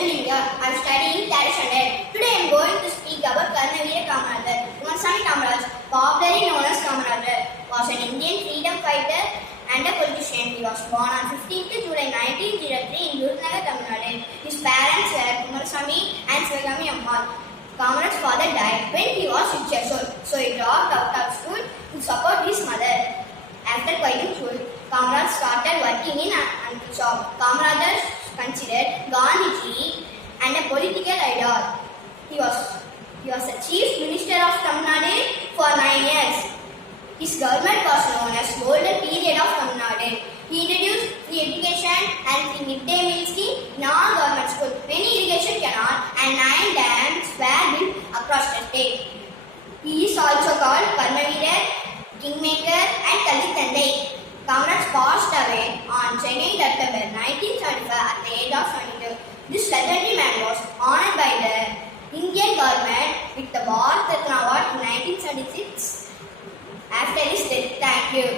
Rajalinga. I am studying third standard. Today I am going to speak about Karnaveera Kamaraj. Kumarasamy Kamaraj, popularly known as Kamaraj, was an Indian freedom fighter and a politician. He was born on 15th July 1903 in Durnagar, Tamil Nadu. His parents were Kumarasamy and Sivagami Ammal. Kamaraj's father died when he was 6 years old, so he dropped out of school to support his mother. After quitting school, Kamaraj started working in an antique shop. Kamaraj is considered Gandhiji and a political idol. He was the chief minister of Tamil Nadu for 9 years. His government was known as Golden Period of Tamil Nadu. He introduced free education and free midday meal scheme in all government schools. Many irrigation canals and 9 dams were built across the state. He is also called Karnaveera, Kingmaker and Dalit Thandai. Kamaraj passed away on 2nd October 1975 at the age of 72. This legendary man was honored by the Indian government with the Bharat Ratna Award in 1976 after his death. Thank you.